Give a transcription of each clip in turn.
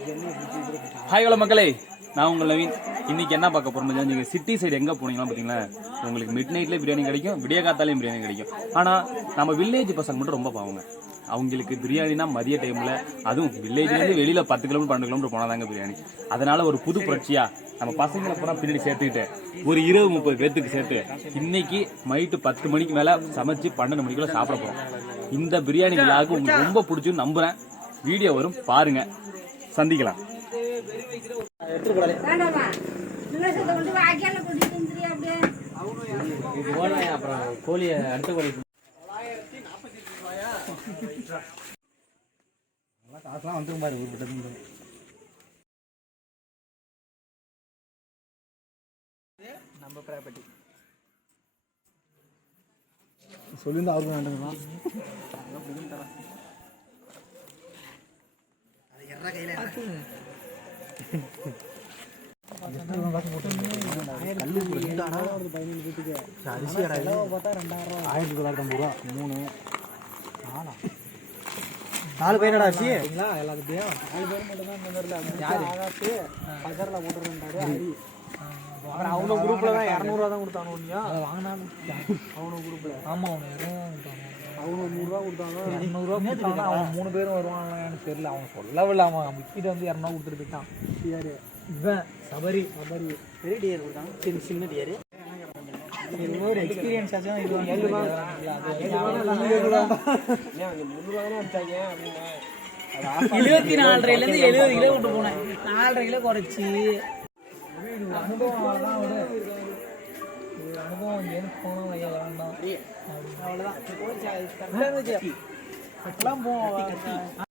Hi hello மக்களே, நான் உங்கள் நவீன். இன்னைக்கு என்ன பார்க்க போறோம், நீங்க சிட்டி சைடு எங்க போனீங்கன்னா பாத்தீங்களா, உங்களுக்கு மிட் நைட்ல பிரியாணி கிடைக்கும், விடிய காத்தாலையும் பிரியாணி கிடைக்கும். ஆனா நம்ம வில்லேஜ் பசங்க மட்டும் ரொம்ப பாவங்க. அவங்களுக்கு பிரியாணினா மதிய டைம்ல, அதுவும் வில்லேஜ்லேருந்து வெளியில 10 கிலோமீட்டர் 12 கிலோமீட்டர் போனாதாங்க பிரியாணி. அதனால ஒரு புது புரட்சியா நம்ம பசங்களை பூரா பின்னாடி சேர்த்துக்கிட்டு ஒரு 20-30 பேர்த்துக்கு சேர்த்து இன்னைக்கு நைட்டு 10 மணிக்கு மேல சமைச்சு 12 மணிக்குள்ள சாப்பிட போறோம். இந்த பிரியாணி விழாவுக்கு உங்களுக்கு ரொம்ப பிடிச்சுன்னு நம்புறேன். வீடியோ வரும், பாருங்க. சந்திக்கலாம். அப்புறம் கோழியை அடுத்த கோழி காசுலாம் வந்துடும் பாரு. நம்ம ப்ராப்பர்ட்டி சொல்லியிருந்தா அவருக்கு வேண்டுங்களா? அது எற கையில் அரிசி 1950 ரூபா 3 4 பையனடா அரிசி எல்லாத்துட்டையும் 4 பேர் மட்டும் தான் இந்த மாதிரில ஆகாசு பஜாரில் போட்டுருந்தாரு. அப்புறம் அவங்க குரூப்பில் தான் 200 ரூபா தான் கொடுத்தானோ இல்லையா? அதை வாங்கினாங்க அவங்க குரூப்பில். ஆமாம், அவங்க 100 ரூபா கொடுத்தாங்க, 200 ரூபா கொடுத்தாங்க. அவங்க 3 பேரும் வருவாங்கன்னு தெரியல. அவங்க சொல்லவில்லை. அவன் முக்கிட்ட வந்து 200 கொடுத்துட்டு போயிட்டான். யாரு இவன்? சபரி பெரிய டியர் கொடுத்தாங்க. சின்ன டியர் ஒரு எக்ஸ்பீரியன்ஸ் ஆச்சும். 24.5 70 கிலோ விட்டு போனேன். 4.5 கிலோ குறைச்சி அனுபவம் ஏன்னு போனோம்.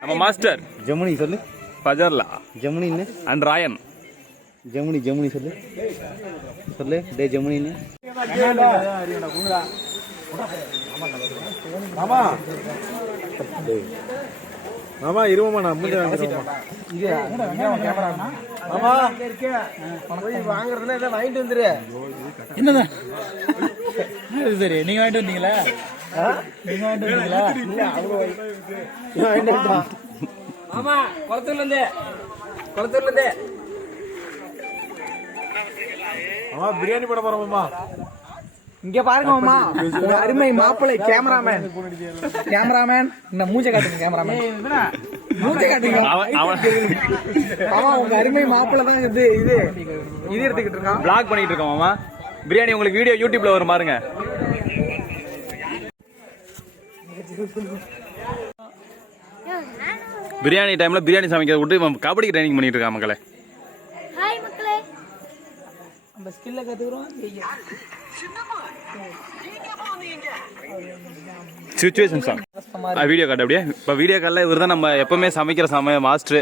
நம்ம மாஸ்டர் ஜெமினி சொல்லு. பஜர்லா ஜெமினின்னு அண்ட் ராயன். ஜெமினி சொல்லு டே ஜெமினின்னு. மாமா இருவமா நான் மூஞ்ச மாமா போய் வாங்குறதுல எல்லாம் வாங்கிட்டு வந்துரு. என்னதான் சரி, நீங்க வாங்கிட்டு வந்தீங்களா? நீங்க வாங்கிட்டு வந்தீங்களா? மாமா குளத்தூர்ல இருந்து மாமா பிரியாணி போட போறோம் மாமா. இங்க பாருங்க மாமா, அருமை மாப்பிள்ளை கேமராமேன். இந்த மூஞ்ச காட்டுங்க கேமராமேன், மூஞ்ச காட்டுங்க. மாமா உங்க அருமை மாப்பிள்ளை தான் இது எடுத்துக்கிட்டு இருக்கான், பிளாக் பண்ணிட்டு இருக்கோம் மாமா. பிரியாணி உங்களுக்கு வீடியோ யூடியூப்ல வரும் பாருங்க. பிரியாணி டைம்ல பிரியாணி சமைக்கிறத விட்டு இவன் கபடி ட்ரைனிங் பண்ணிட்டு இருக்கான் மக்களே. ஹாய் மக்களே, நம்ம ஸ்கில்ல கத்துக்கிறோம். சிச்சுவேஷன் சாங் வீடியோ கார்டு அப்படியே. இப்போ வீடியோ கார்டில் இவர் தான் நம்ம எப்பவுமே சமைக்கிற மாஸ்டர்.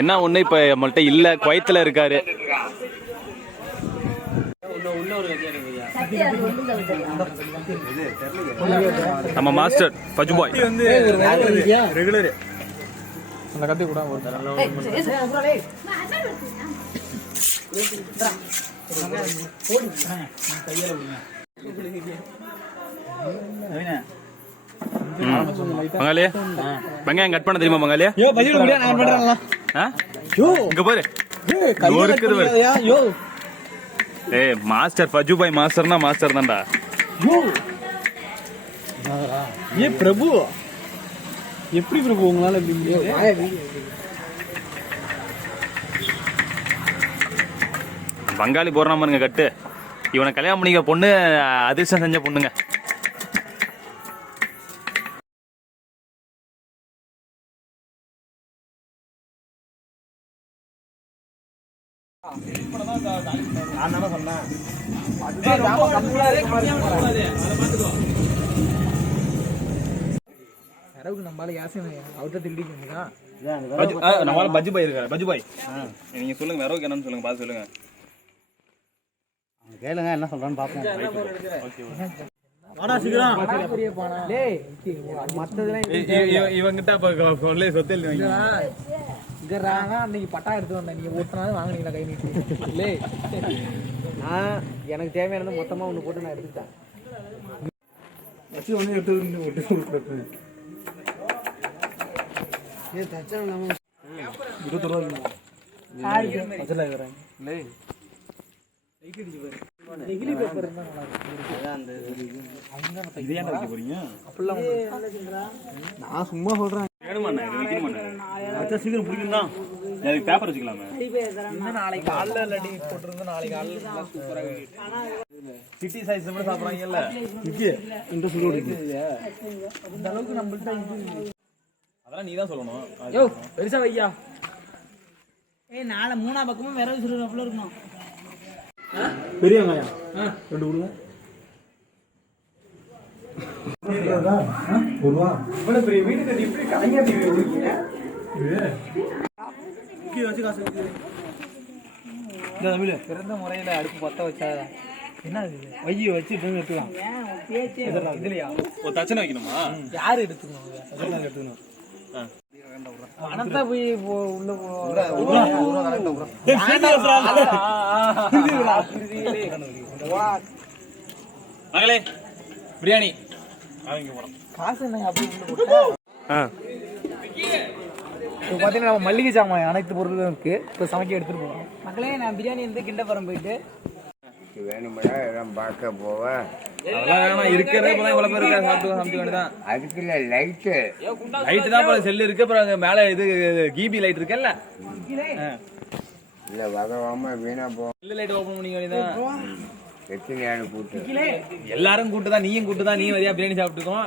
என்ன ஒன்று இப்போ நம்மள்கிட்ட இல்லை, குவைத்தில் இருக்காரு. நம்ம மாஸ்டர் பஜு பாய் ரெகுலர் அந்த கத்தி கூட பங்காளியா வெங்காயம் கட் பண்ண தெரியுமா பங்காளியா? இங்க பாரு, ஏய் மாஸ்டர் பஜு பாய் மாஸ்டர்னா மாஸ்டர் தான்டா. ஏ பிரபு, எப்படி பிரபு உங்களால பங்காளி போடுற பாருங்க கட்டு. இவனை கல்யாணம் பண்ணிக்க பொண்ணு அதிர்ஷ்டம் செஞ்ச பொண்ணுங்க. பஜு பாய் இருக்காரு. பஜு பாய் நீங்க சொல்லுங்க, வேற என்னன்னு சொல்லுங்க, பார்த்து சொல்லுங்க. கேளுங்க என்ன சொல்றான்னு பாப்போம். இவங்கிட்ட அன்னைக்கு பட்டா எடுத்து வந்தேன். நீங்க ஒருத்தனாவது வாங்கினீங்களா கை நீட்டி? நான் எனக்கு தேவையானது மொத்தமா ஒண்ணு போட்டு நான் எடுத்துட்டேன். நான் சும்மா சொல்றேன். சீக்கிரம் பிடிக்கும் தான் பேப்பர் வச்சுக்கலாமே. நாளைக்கு காலைல போட்டிருந்தா நாளைக்கு காலைல சூப்பராக சிட்டி சைஸ் கூட சாப்பிட்றாங்கல்ல. இந்த அளவுக்கு நம்மள்ட்ட அதெல்லாம் நீ தான் சொல்லணும். யோ பெருசா வையா. நாளை 3 பக்கமும் விரல் சுருளப்புல இருக்கணும். பெரிய வெங்காயம் 2 கொடுங்க. இவ்வளவு பெரிய வீடு கட்டி இப்படி கலைஞர் டிவி ஓடுறீங்க. பிறந்த முறையில அடுப்பு பத்த வச்சாதான் என்ன வைய வச்சு எடுத்துக்கலாம். இதுலயா ஒரு தச்சனை வைக்கணுமா? யாரு எடுத்துக்கணும்? எடுத்துக்கணும். பணத்தை போய் உள்ள மகளே பிரியாணி அவங்க போறோம். காசு என்ன அப்படி இப்போ பார்த்தீங்கன்னா நம்ம மல்லிகை சாமான் அனைத்து பொருளும் இருக்கு. இப்போ சமைக்க எடுத்துட்டு போகிறோம். மக்களே நான் பிரியாணி இருந்து கிண்டபுரம் போயிட்டு வேணுமெடா எல்லாம் பார்க்க போவேன். அதெல்லாம் இருக்கிறதே இப்பதான் இவ்வளவு பேர் இருக்கா. சாப்பிட்டு சாப்பிட்டு வேண்டியதான். அதுக்குள்ள லைட்டு லைட் தான் அப்புறம் செல்லு இருக்கு. அப்புறம் அங்க மேல இது கிபி லைட் இருக்குல்ல, இல்லை வதவாம வீணா போ. செல்லு லைட் ஓபன் பண்ணிக்க வேண்டியதான். எத்தனையான கூட்டு எல்லாரும் கூட்டுதான், நீயும் கூட்டுதான். நீ வரியா பிரியாணி சாப்பிட்டுக்கோம்.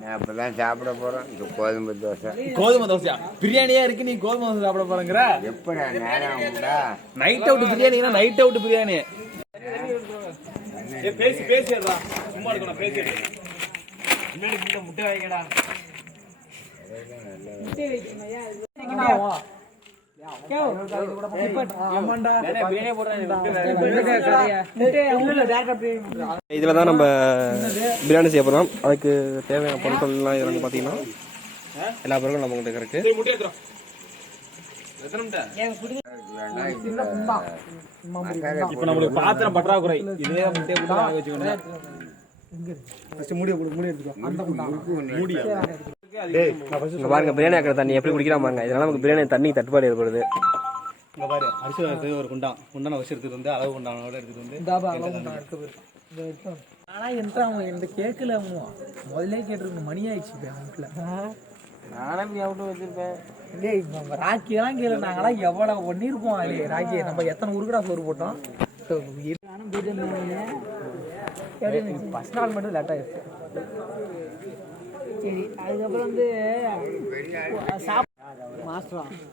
நான் அப்பதான் சாப்பிட போறேன். இந்த கோதுமை தோசை. கோதுமை தோசையா? பிரியாணியா இருக்கு, நீ கோதுமை தோசை சாப்பிட போறேங்கிற? எப்ப நான் நேரம் ஆகும்டா. நைட் அவுட் பிரியாணினா நைட் அவுட் பிரியாணி. பேசி பேசிடுறா, சும்மா இருக்கணும். பேசிடு. முட்டை வைக்கடா. இதில் தான் நம்ம பிரியாணி செய்ய போகிறோம். அதுக்கு தேவையான பொருட்கள்லாம் இதில் பார்த்தீங்கன்னா எல்லா பொருட்களும் நம்ம கிட்ட இருக்கு. இப்ப நம்மளுக்கு பாத்திரம் பற்றாக்குறை. இதே முட்டையை போட்டு வேக வச்சுக்கணும். இங்க பாருங்க பிரியாணி ஆக்கிற தண்ணி எப்படி குடிக்கிறாம பாருங்க. இதனால நமக்கு பிரியாணி தண்ணி தட்டுப்பாடு ஏற்படுது. இங்க பாரு அரிசி வரதுக்கு ஒரு குண்டான வச்சு எடுத்துட்டு வந்து அளவு குண்டானோட எடுத்துட்டு வந்து ஆனா என்கிட்ட அவன் எந்த கேட்கல. முதல்ல கேட்டிருக்கணும். மணி ஆயிடுச்சு வீட்டுல. நானும் ஞாபகம் வச்சிருப்பேன். ராக்கி எல்லாம் கேளு. நாங்களாம் எவ்வளவு பண்ணிருப்போம். ராக்கி நம்ம எத்தனை உருக்கடா சோறு போட்டோம். ஃபர்ஸ்ட் நாள் மட்டும் லேட் ஆயிடுச்சு. சரி அதுக்கப்புறம் வந்து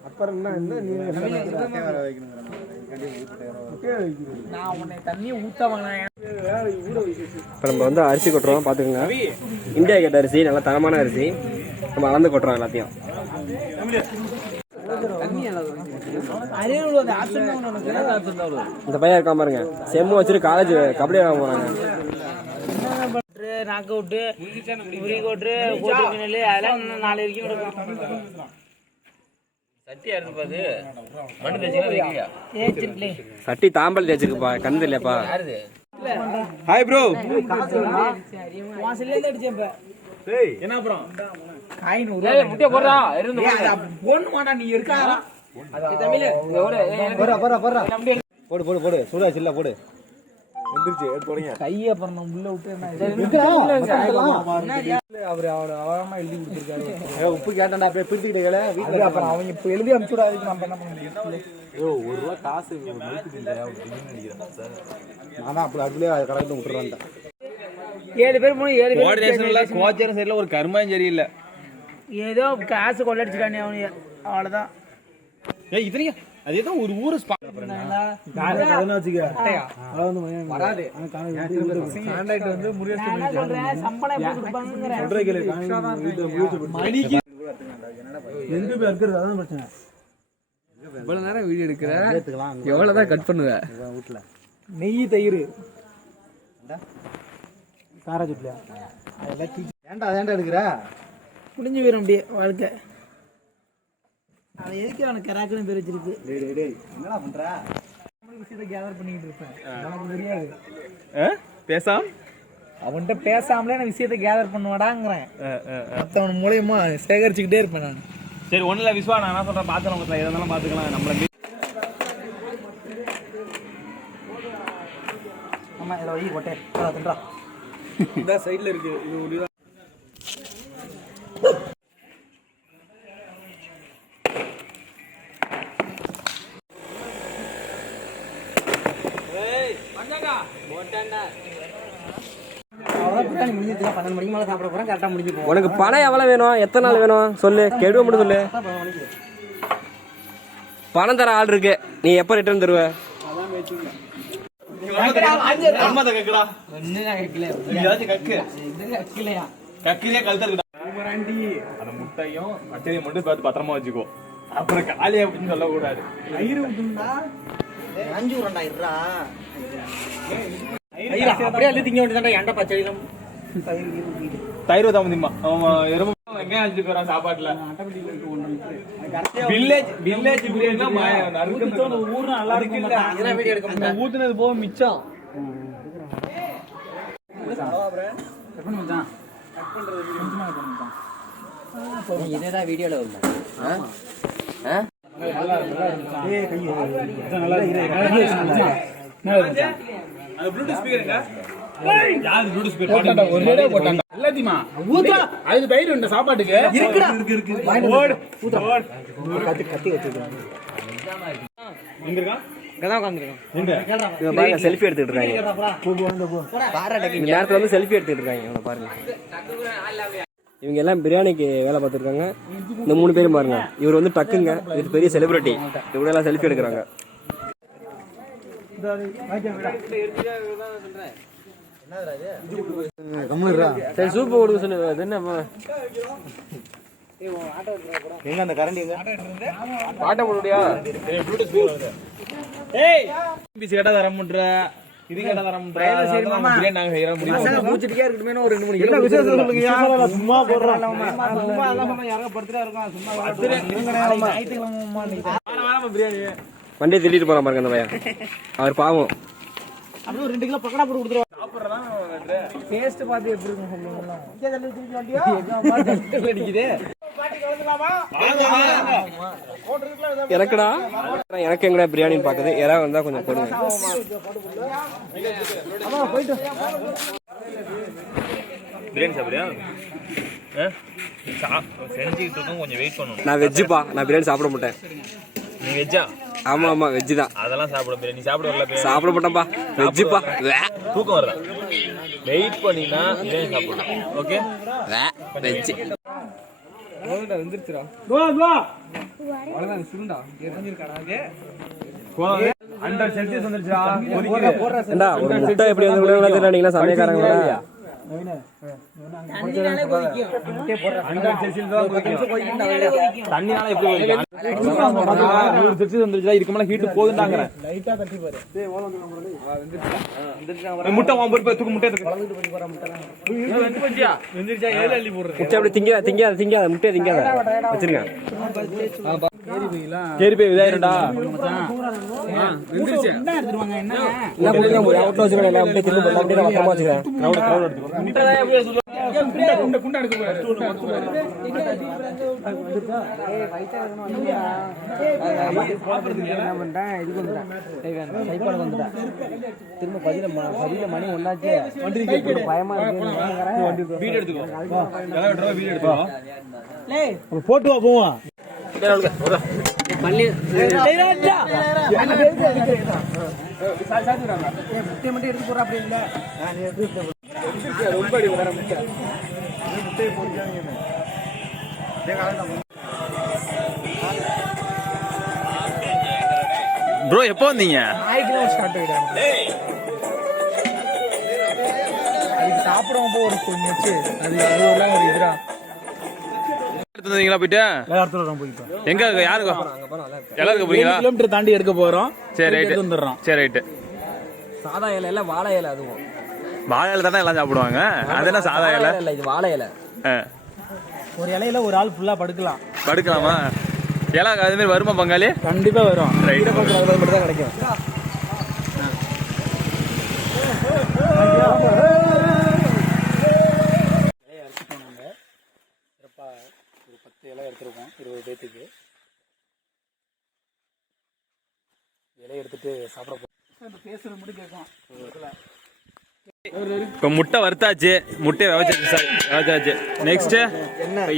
அப்புறம் நான் உன்னை தண்ணி ஊத்த வேணாம். இப்போ நம்ம வந்து அரிசி கொட்டுறோம் பார்த்துக்கோங்க. இந்தியா கேட்ட அரிசி, நல்லா தரமான அரிசி. நம்ம அளந்து கொட்டுறோம் எல்லாத்தையும். இந்த பையன் இருக்கா பாருங்க, செம்மு வச்சுட்டு காலேஜ் கபடி விளையாட போறாங்க. நாக் அவுட்டு, உரி கோட்டு, கோட்டு பின்னல் அதெல்லாம் இன்னும் 4 வரைக்கும் சட்டி தாம்பல் தேய்ச்சிருக்குப்பா, கண்டு இல்லையாப்பா. Hi bro. என்ன அப்புறம் முட்டையை போடுறா பொண்ணு மாட்டா. நீ இருக்காரா போடு போடு போடு. சூடாச்சு இல்ல போடு. கைய பண்ண உள்ள விட்டு அவரு அவரமா எழுதி கொடுத்துருக்காரு. உப்பு கேட்டாண்டா அப்படியே பிரிச்சுக்கிட்டே வீட்டுல. அப்புறம் அவங்க இப்ப எழுதி அனுப்பிச்சுடாது. நம்ம என்ன பண்ண முடியும்? ₹1 காசு ஆனா அப்படி அதுலயே கரெக்டா விட்டுறான். 7 பேர் 7 பேர் கோஆர்டினேஷன்ல கோச்சர் சைடுல ஒரு கர்மம் சரியில்லை. ஏதோ காசு கொள்ளடிச்சுக்கானே அவனுக்கு. அவ்வளவுதான். ஏய் இத்தனையா அது ஏதோ ஒரு ஊரு வராது. வந்து சம்பளம் எப்படி கொடுப்பாங்க? இவ்வளவு நேரம் வீடியோ எடுக்கிற எவ்வளவுதான் கட் பண்ணுவ? வீட்டுல நெய் தயிர் காரா சுட்டியா ஏன்டா ஏன்டா எடுக்கிற? முடிஞ்சு போயிடும் அப்படியே வாழ்க்கை. அதை எதுக்கு அவனுக்கு கராக்குன்னு பேர் வச்சிருக்கு. என்னடா பண்ற? விஷயத்தை கேதர் பண்ணிட்டு இருப்பேன். எனக்கு தெரியாது. பேசாம அவன்கிட்ட பேசாமலே நான் விஷயத்தை கேதர் பண்ணுவாடாங்கிறேன். மற்றவன் மூலியமா சேகரிச்சுக்கிட்டே இருப்பேன் நான். சரி ஒன்றும் இல்லை விஸ்வா, நான் என்ன சொல்கிறேன் பார்த்துக்கலாம், எதாக இருந்தாலும் பார்த்துக்கலாம். நம்மளை ஆமா இதில் வை கொட்டே தின்றா இந்த சைடில் இருக்கு இது ஒரு முடிஞ்சிருக்கா 12 மணிக்கு மேலே சாப்பிட போகிறேன். கரெக்டாக முடிஞ்சு போவோம். உனக்கு பணம் எவ்வளோ வேணும், எத்தனை நாள் வேணும் சொல்லு, கெடுவ மட்டும் சொல்லு. பணம் தர ஆள் இருக்கு, நீ எப்போ ரிட்டர்ன் தருவ? அந்த முட்டையும் அச்சதையும் மட்டும் பார்த்து பத்திரமா வச்சுக்கோ, அப்புறம் காலி அப்படின்னு சொல்லக்கூடாது. அப்படியே அள்ளி திங்க வேண்டியதாண்டா. என்கிட்ட பச்சையிலும் தயிர் தான் முடியுமா? அவன் வெங்காயம் வச்சுட்டு வரான் சாப்பாட்டுல. வில்லேஜ் பிரியாணி ஊர் நல்லா இருக்கு. ஊத்துனது போக மிச்சம் இதேதான் வீடியோல வந்தேன். சாப்பாட்டுக்கு செல்ஃபி எடுத்துட்டு இருக்காங்க. நேரத்துல வந்து செல்ஃபி எடுத்துட்டு இருக்காங்க பாருங்க. இவங்க எல்லாம் பிரியாணிக்கு வேலை பார்த்துருக்காங்க. இந்த 3 பேரும் பாருங்க. இவர் வந்து டக்குங்க, இது பெரிய செலிபிரிட்டி. இவங்க எல்லாம் செல்ஃபி எடுக்கிறாங்க. சரி சூப்பு கொடுக்க சொல்லு. அது என்ன எங்க அந்த கரண்டி எங்க பாட்டை போடுறியா? கேட்டா தர முட்ற, இது கேட்டா தர முட்ற. பிரியாணி நாங்க செய்யற முடியும். மூச்சிட்டே இருக்கட்டுமே ஒரு 2 3 விசேஷம் சொல்லுங்க. சும்மா போடுறோம். சும்மா எல்லாம் யாரோ படுத்துட்டா இருக்கான். சும்மா பிரியாணி வண்டியை திட்டிட்டு போறான் பாருங்க அந்த பையன். அவர் பாவம். அப்படியே ஒரு 2 கிலோ பக்கடா போட்டு கொடுத்துருவோம். டேஸ்ட் பார்த்து எப்படி இருக்கும் சொல்லுங்க. இங்க தள்ளி திருப்பி வண்டியா அடிக்குது. எனக்குடா எனக்கு எங்கடா பிரியாணின்னு பாக்குது. யாராவது வந்தா கொஞ்சம் போடுங்க. பிரியாணி சாப்பிடுறியா? செஞ்சுக்கிட்டு இருக்கோம், கொஞ்சம் வெயிட் பண்ணணும். நான் வெஜ்ஜுப்பா, நான் பிரியாணி சாப்பிட மாட்டேன். நீ வெஜ்ஜா? ஆமா ஆமா வெஜ்ஜு தான். அதெல்லாம் சாப்பிட பிரியாணி நீ சாப்பிட வரல. சாப்பிட மாட்டேன்ப்பா, வெஜ்ஜுப்பா. தூக்கம் வரல, வெயிட் பண்ணினா பிரியாணி சாப்பிடலாம். ஓகே வெஜ்ஜு வந்துருச்சுடா. அவ்வளவுதான் சுருண்டா. அண்டர் செல்சியஸ் வந்துருச்சா? ஒரு முட்டை எப்படி வந்து தெரியல. நீங்களா சமயக்காரங்களா? தண்ணினால எப்படி கொதிக்கும்? 100 செல்சியஸ் வந்துருச்சா? இதுக்கு மேல ஹீட் போகுதுண்டாங்க. முட்டை வாம்பு தூக்கு முட்டை முட்டை அப்படி திங்காத முட்டையை திங்காத வச்சிருங்க. கேரி போய் இதாயிருண்டா. திரும்ப 10 மணி ஒன்னாச்சு. பயமா போட்டு வா போவோம். முட்டை எடுத்து போற அப்படி இல்ல. ரொம்ப முட்டையை போட்டு ப்ரோ எப்போ வந்தீங்க? சாப்பிடுவோம் ஒரு கொஞ்சம் அது ஒரு இதுரா எடுத்துங்களா போயிட்டு எங்க இருக்கு? யாருக்கு எல்லாருக்கும் போறீங்களா? கிலோமீட்டர் தாண்டி எடுக்க போறோம். சரி ரைட்டு வந்துடுறோம். சரி ரைட்டு. சாதா இலை இல்ல வாழை இலை. அதுவும் வாழை இலை தான் எல்லாம் சாப்பிடுவாங்க. அதெல்லாம் சாதா இலை இல்ல, இது வாழை இலை. ஒரு இலையில ஒரு ஆள் ஃபுல்லா படுக்கலாம். படுக்கலாமா? இலை அது மாதிரி வருமா பங்காளி? கண்டிப்பா வரும். ரைட் மட்டும் தான் கிடைக்கும். ஒரு 10 இலை எடுத்துருக்கோம் 20 பேர்த்துக்கு. இலையை எடுத்துட்டு சாப்பிட போகிறோம். பேசுறது மட்டும் கேட்கும். இப்போ முட்டை வறுத்தாச்சு, முட்டையை வச்சாச்சு. நெக்ஸ்ட்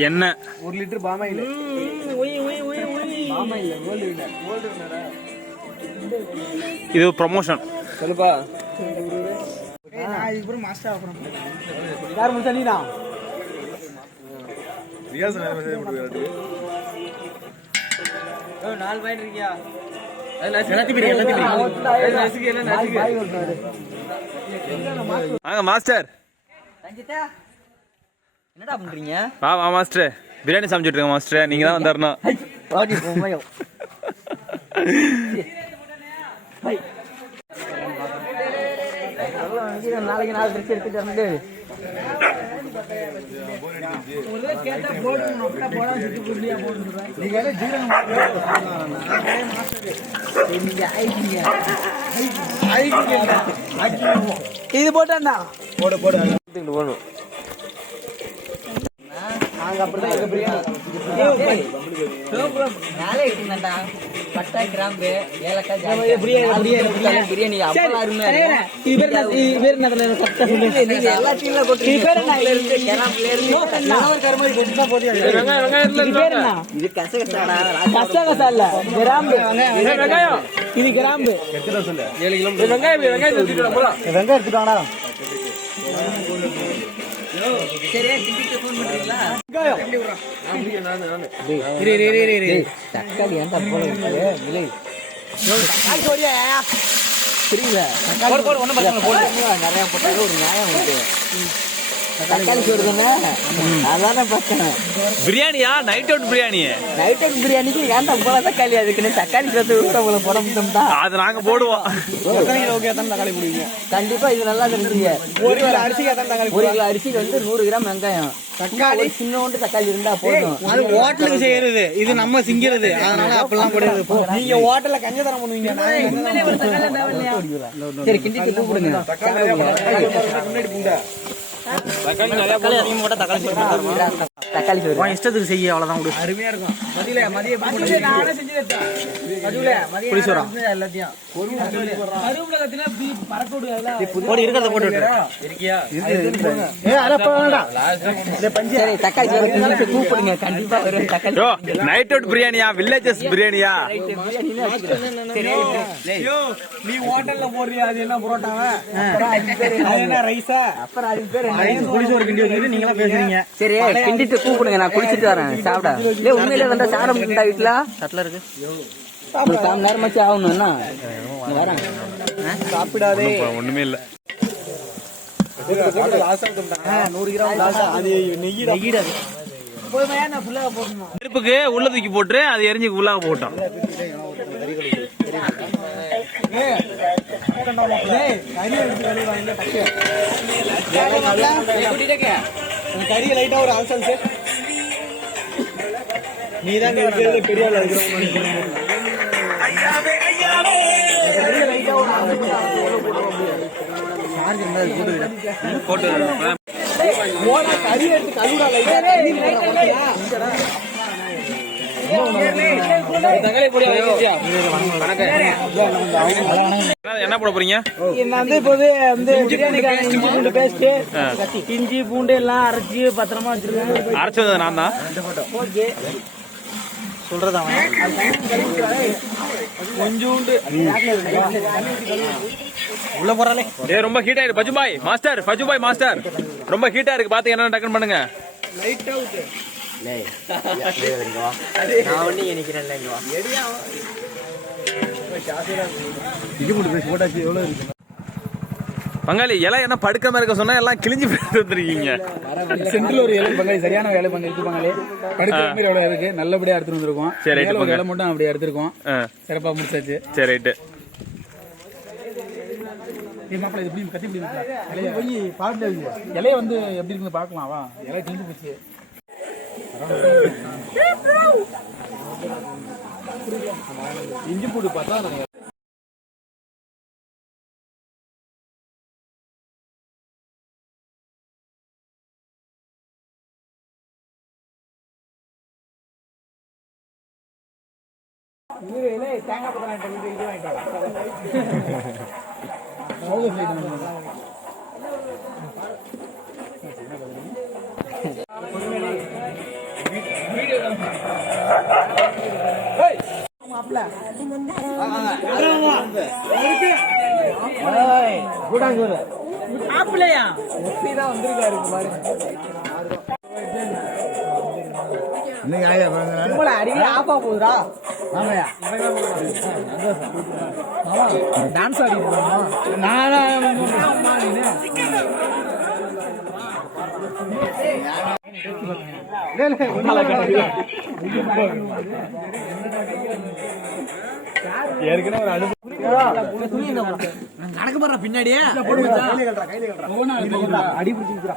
எண்ணெய் 1 லிட்டர் பாமாயில். பாமாயில் கோல்டு வினர். இது ப்ரொமோஷன். சொல்லுப்பா. நான் இதுக்கப்புறம் மாஸ்டர் ஆகிறேன். யார் முடிச்சா நீனா? நாலு பாயிண்ட் இருக்கியா? வாங்க மாஸ்டர். என்னடா பண்றீங்க? வா மாஸ்டர், பிரியாணி சமைச்சிட்டு இருக்கேன் மாஸ்டர், நீங்க தான் வந்தாருணும். நாளைக்கு 4 ட்ரெஸ் எடுத்துட்டு வந்து இது போட்டா போடு போகணும். நாங்க அப்படிதான் எங்க நாளே இருக்குங்கடா. பட்டை கிராம்பு ஏலக்காய் பிரியாணி அப்பலாம் அருமையா எல்லாத்தையும் கொட்டி இது கசகசாடா. கசகசா இல்ல, கிராம்பு. இது கிராம்பு. 7 கிலோ வெங்காயம் எடுத்துட்டானா? சரியா டிக்கெட் ஃபோன் பண்றீங்களா? தக்காளி ஏன்டா போல இருக்கு? விலை தக்காளி போறியா? புரியல. தக்காளி போடு ஒண்ணு பிரச்சனை போடு. நிறைய போட்டாலும் ஒரு நியாயம் உண்டு. தக்காளி சோறு தானே, அதானே பார்த்தேன். பிரியாணியா? Night out biryani. Night out பிரியாணிக்கு ஏன்டா போல தக்காளி? அதுக்குன்னு தக்காளி சேர்த்து போல போட முடியும் தான். அது நாங்க போடுவோம். தக்காளி போடுவீங்க கண்டிப்பா இது நல்லா தெரிஞ்சுங்க. 1 கிலோ அரிசிக்கு எத்தனை தக்காளி? 1 கிலோ அரிசிக்கு வந்து 100 கிராம் வெங்காயம், தக்காளி சின்னோண்டு தக்காளி இருந்தா போதும். அது ஹோட்டலுக்கு செய்யறது, இது நம்ம சிங்கிறது. அதனால அப்பெல்லாம் போடுறது. நீங்க ஹோட்டல்ல கஞ்சதனம் பண்ணுவீங்க. சரி கிண்டிட்டு கூப்பிடுங்க. தக்காளி சோறு இஷ்டத்துக்கு செய்ய அவ்வளவுதான். அருமையா இருக்கும். இருக்கிறத போட்டு சரி தக்காளி சோறு கூப்பிடுங்க. கண்டிப்பா வரும் தக்காளி. நைட் அவுட் பிரியாணியா? வில்லேஜஸ் பிரியாணியா? நீ ஹோட்டல்ல போடுறியா? அது என்ன புரோட்டாவா? என்ன ரைஸா? அப்புறம் அது பேர் புளிசோறு கிண்டி வச்சுட்டு நீங்களா பேசுறீங்க. சரி கிண்டிட்டு கூப்பிடுங்க, நான் குளிச்சுட்டு வரேன் சாப்பிட. இல்ல உண்மையிலே வந்தா சாப்பிட முடியுதா? வீட்டுல தட்டில் இருக்கு. ஒரு 3 நேரமாச்சு ஆகணும். என்ன வரேன் சாப்பிடாதே. ஒண்ணுமே இல்ல. 100 கிராம் அது நெய்யிடாது. நெருப்புக்கு உள்ள தூக்கி போட்டு அது எரிஞ்சு உள்ளாக போட்டோம். கறியை லைட்டா ஒரு அவசரம் சார். நீதான் பெரிய ஆள் இருக்கிறவங்க. கறி எடுத்து கழுவுடா லைட்டா. என்ன போட போறீங்க? வந்து இப்போ வந்து பிரியாணிக்கான இஞ்சி பூண்டு பேஸ்ட், இஞ்சி பூண்டு எல்லாம் அரைச்சி பத்திரமா வச்சிருக்கேன். அரைச்சு வந்தது நான் தான். ஓகே சொல்றது கொஞ்சோண்டு உள்ள போறாலே. ரொம்ப ஹீட் ஆயிருக்கு. பஜுபாய் மாஸ்டர், பஜுபாய் மாஸ்டர் ரொம்ப ஹீட்டா இருக்கு. பாத்து என்ன டக்குன்னு பண்ணுங்க. Light out. நான் ஒண்ணு நினைக்கிறேன். பங்காளி இலை என்ன படுக்காம இருக்க சொன்னா எல்லாம் கிழிஞ்சு வந்துருக்கீங்க. சென்ட்ரல் ஒரு இலை பங்காளி சரியான வேலை பண்ணி எடுத்து பங்காளி. படுக்கிற மாதிரி எவ்வளவு இருக்கு, நல்லபடியா எடுத்துட்டு வந்திருக்கோம். சரி இலை மட்டும் அப்படி எடுத்திருக்கோம். சிறப்பா முடிச்சாச்சு. சரி ரைட்டு. மாப்பிள்ள எப்படி கத்தி போய் பாட்டு இலைய வந்து எப்படி இருக்குன்னு பாக்கலாம். வா இலை கிழிஞ்சு போச்சு. இஞ்சி பூண்டு பார்த்தா தேங்காய் பத்திரம் இது வாங்கிட்டு மாப்பிள்ளையா எப்படிதான் வந்திருக்காரு பாரு அடிக்கடி ஆப்பா போகுதுடா ஆமாயா டான்ஸ் ஆடி ஏற்கனவே ஒரு நடக்க போற பின்னாடியே அடி பிடிச்சிருக்கா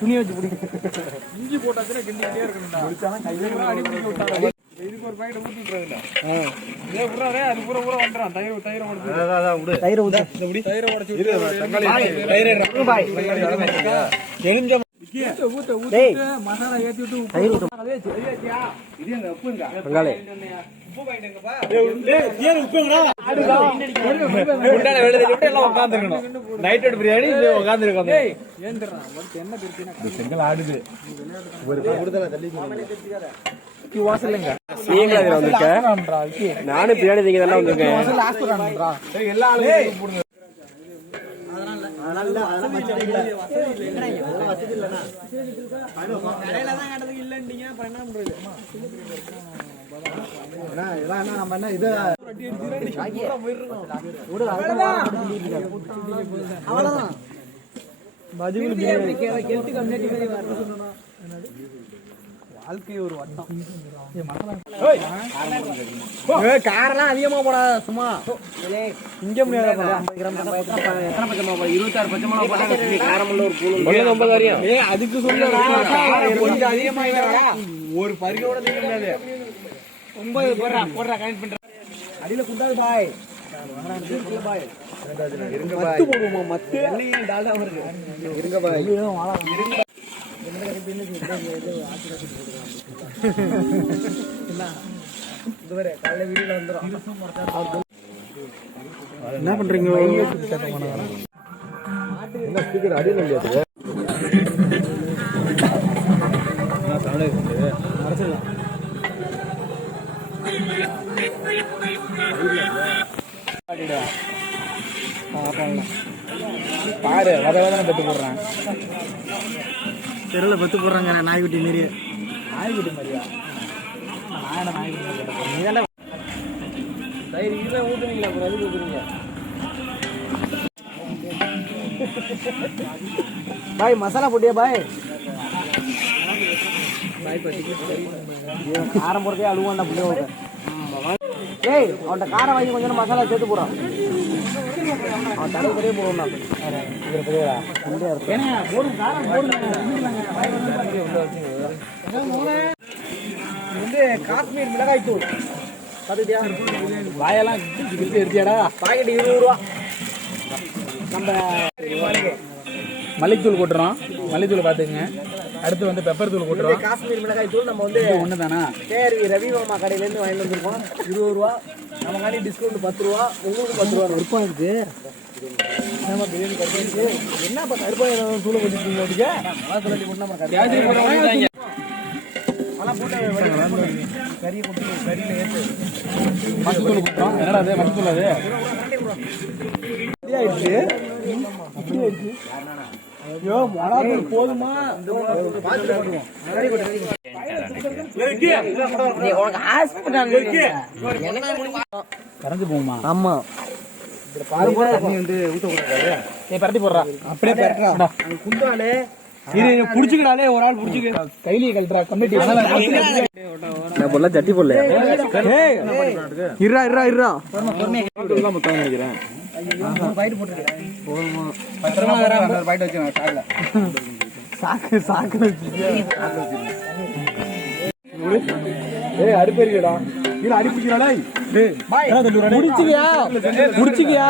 துணி வச்சு இஞ்சி போட்டாச்சுன்னா கிண்டிக்கிட்டே இருக்கணும் இதுக்கு ஒரு பாக்கெட் ஊத்திட்டு அது பூரா பூரா வந்துடும் தயிரை உடைச்சு தயிரை உடைச்சு மசாலா ஏத்தி விட்டு நைட் பிரியாணி செங்கல் ஆடுது நானும் பிரியாணி திங்க தானே வந்திருக்கேன். வாழ்க்கை ஒரு வட்டம் காரெல்லாம் அதிகமா போடாத சும்மா இங்க முடியாது 26 பச்சை மிளகா போட்டா காரமுள்ள ஒரு பூ அதுக்கு சொல்ல கொஞ்சம் அதிகமா ஒரு பருகோட திங்க முடியாது 9 போடுறா கனெக்ட் பண்ற அடியில குண்டாது பாய் பாய் இருங்க பாய் போடுமா மத்து எண்ணெய் டால்டா வருது இருங்க பாய் இருங்க என்ன பண்றீங்க பாரு வதவதான பத்து போடுறேன் தெருவில் பத்து போடுறாங்க நாய்க்குட்டி மாரி நாய்க்குட்டி மாதிரியா நாய்க்குட்டி தயிர் இதுதான் ஊற்றுனீங்களா அப்புறம் அதுக்கு ஊற்றுனீங்க பாய் மசாலா போட்டியா பாய் காரம் போடுறதே அழுவாண்டா பிள்ளையோட ஏய் அவன்கிட்ட காரம் வாங்கி கொஞ்சம் மசாலா சேர்த்து போடுறான் அவன் தடவை பெரிய போடுவான் வந்து காஷ்மீர் மிளகாய் தூள் பார்த்துட்டியா வாயெல்லாம் எடுத்தியாடா பாக்கெட் 20 ரூபா நம்ம மல்லித்தூள் கொட்டுறோம் மல்லித்தூள் பார்த்துங்க அடுத்து வந்து பெப்பர் தூள் கொட்டுறோம் காஷ்மீர் மிளகாய் தூள் நம்ம வந்து ஒன்று தானே சரி ரவி மாமா கடையிலேருந்து வாங்கிட்டு வந்துருக்கோம் 20 ரூபா நம்ம காட்டி டிஸ்கவுண்ட் 10 ரூபா உங்களுக்கு 10 ரூபா விருப்பம் இருக்கு நம்ம பிரியாணி கட்டிட்டு என்னப்பா கருப்பாயிரம் தூளை கொட்டிருக்கீங்க கறியை கொண்டு கறியில் ஏற்று மஞ்சத்தூள் கொடுத்தோம் என்னடா அது மஞ்சத்தூள் அது ஆயிடுச்சு ஐயோ மிளகாத்தூள் போதுமா கரைஞ்சு போகுமா ஆமா வந்து ஊத்தக்கூடாது பரட்டி போடுறா அப்படியே பரட்டுறா குண்டாலே புடிச்சுக்கிடாலே ஒரு ஆள் புடிச்சுக்க கையிலேயே கழட்டுறா கம்மிட்டி சட்டி போடல இருறா இருறா இருறா நினைக்கிறேன் சாக்கு சாக்கு அடிப்பறிக்கடா இல்ல அடிப்பிக்கிறாடா முடிச்சுக்கியா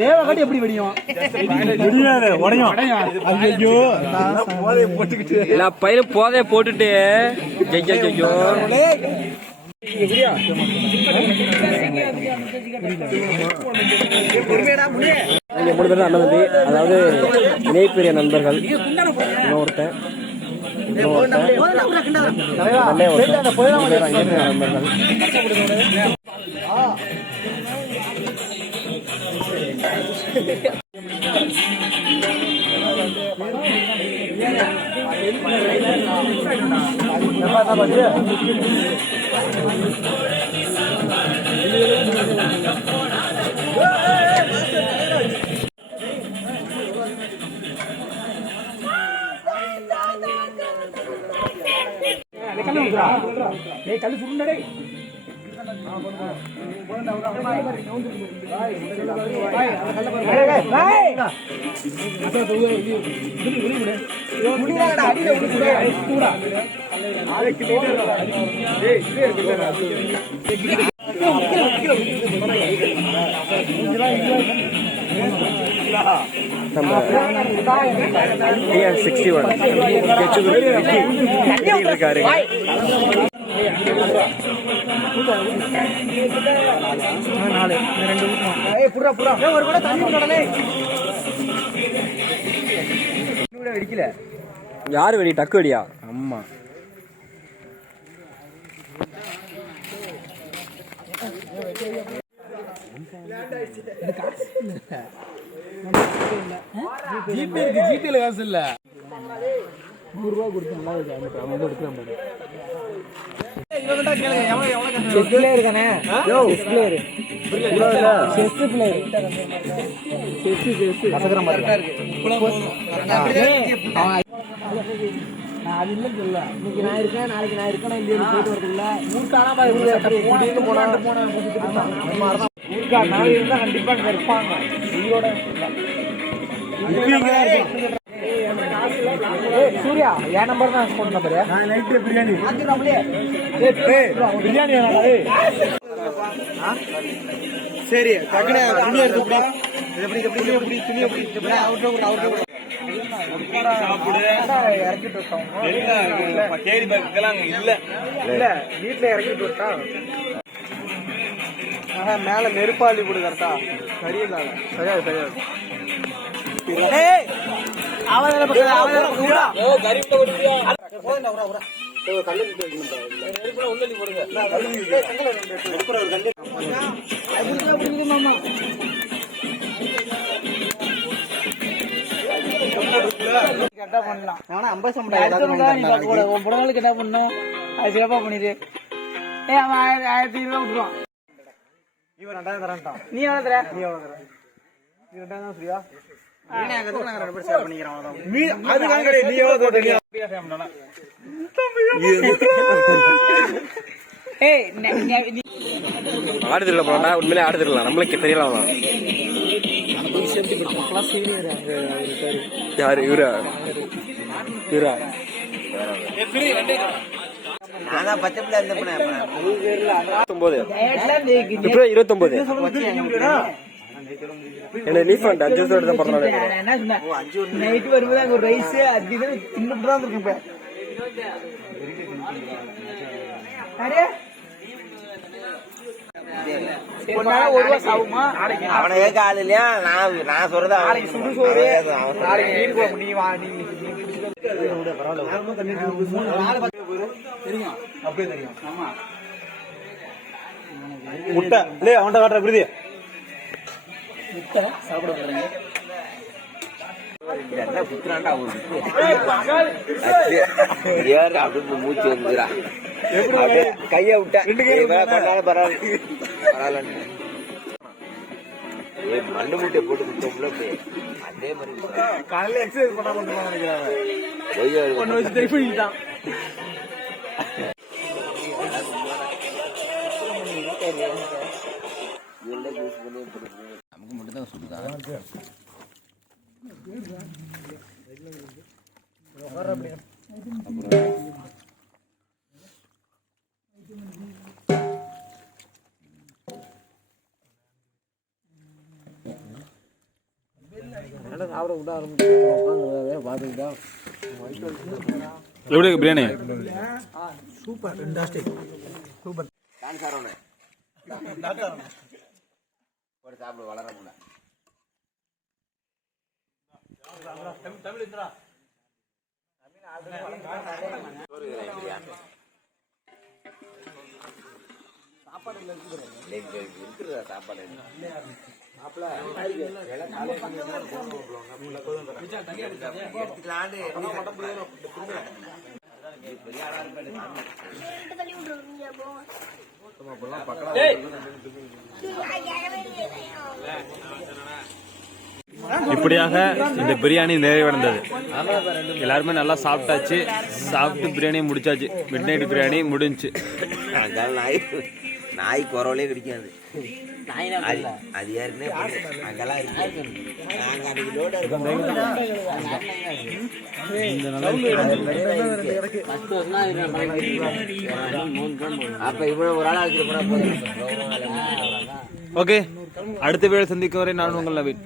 தேவகாட்டி எப்படி வெடியும்? உடையும். ஐயோ எல்லா பையிலும் போதைய போட்டுட்டு ஐயோ நீங்க 3 பேரும் அண்ணன் தம்பி, அதாவது இணைப்பெரிய நண்பர்கள். இன்னொருத்தன் நண்பர்கள். கல்லு சுருண்டடே. இருக்காரு. யாரு வெடி? டக்கு வெடியா? ஆமா. ஜிபேல காசு இல்ல. 100 ரூபா கொடுத்து நல்லா இருக்கு. அவன் எடுக்கிறான் பாரு. செஸ் பிளேயர் தானே? Chess player. Chess player. Chess அசகர மாதிரி நான் அது இல்லைன்னு சொல்ல. இன்னைக்கு நான் இருக்கேன், நாளைக்கு நான் இருக்கேன், இல்லையா போயிட்டு வரதுல ஊருக்கான நாளைக்கு இருந்தா கண்டிப்பா அங்க இருப்பாங்க. சூர்யா என் நம்பர் தான் ஃபோன் நம்பர். பிரியாணி பிரியாணி சரி டக்குனு துணி எடுத்து துணி இறக்கிட்டு விட்டோம். இல்ல வீட்டுல இறக்கிட்டு விட்டான். மேல நெருப்பாளி போடு கரெக்டா. சரியா சரியா கரெக்டா பண்ணலாம். ஆனா 50 புடங்களுக்கு என்ன பண்ணும்? அது சிறப்பா பண்ணிடு. அவன் 1200 விட்டுருவான். இவன் 2000 தரான்ட்டான். நீ எவ்வளவு தர? நீ 2000 தான் சரியா? ஆடு திருவிழா போனா உண்மையிலே ஆடு திருவிழா நம்மளுக்கு தெரியலாம். யாரு? இவரா? நான் பச்சை பிள்ளை இருந்த பிப்ரவரி 29 என்ன லீஃப் அண்ட் 5 வருஷம் தான் பிறந்தாங்க. நைட் வரும்போது அங்க ஒரு ரைஸ் அதிகம் தின்னுட்டு இருக்கு. அவனை கேட்க ஆள் இல்லையா? நான் சொல்றத சுடுசோறு முட்டை இல்லையா? அவன்கிட்ட காட்டுற விருதி முட்டை சாப்பிட போறேன். மூச்சு வந்துடா. கைய விட்டா கொண்டாலும் பரவாயில்ல. மண்ணு மூட்டை போட்டு விட்டோம்ல அதே மாதிரி காலையில எக்ஸசைஸ் பண்ண வச்சு திருப்பிட்டான். நமக்கு மட்டும் தான் சொல்லுதா? விட ஆரம்பிச்சு பார்த்துக்கிட்டா எப்படி இருக்கு பிரியாணி? Super fantastic super. சாப்பிட வளர முடியல. சாப்பாடு தள்ளி விட்டுருவீங்க போ. இப்படியாக இந்த பிரியாணி நிறைவடைந்தது. எல்லாருமே நல்லா சாப்பிட்டாச்சு. சாப்பிட்டு பிரியாணி முடிச்சாச்சு. மிட் நைட் பிரியாணி முடிஞ்சு. நாய் குறவலே கிடைக்காது. அது யாருக்குன்னே அங்கெல்லாம் இருக்கு. நாங்க அன்னைக்கு லோட இருக்கோம். அப்ப இவ்வளவு ஒரு ஆளா வச்சுட்டு போனா போதும். ஓகே, அடுத்த வேளை சந்திக்கும் வரை நான் உங்கள் நவீன்.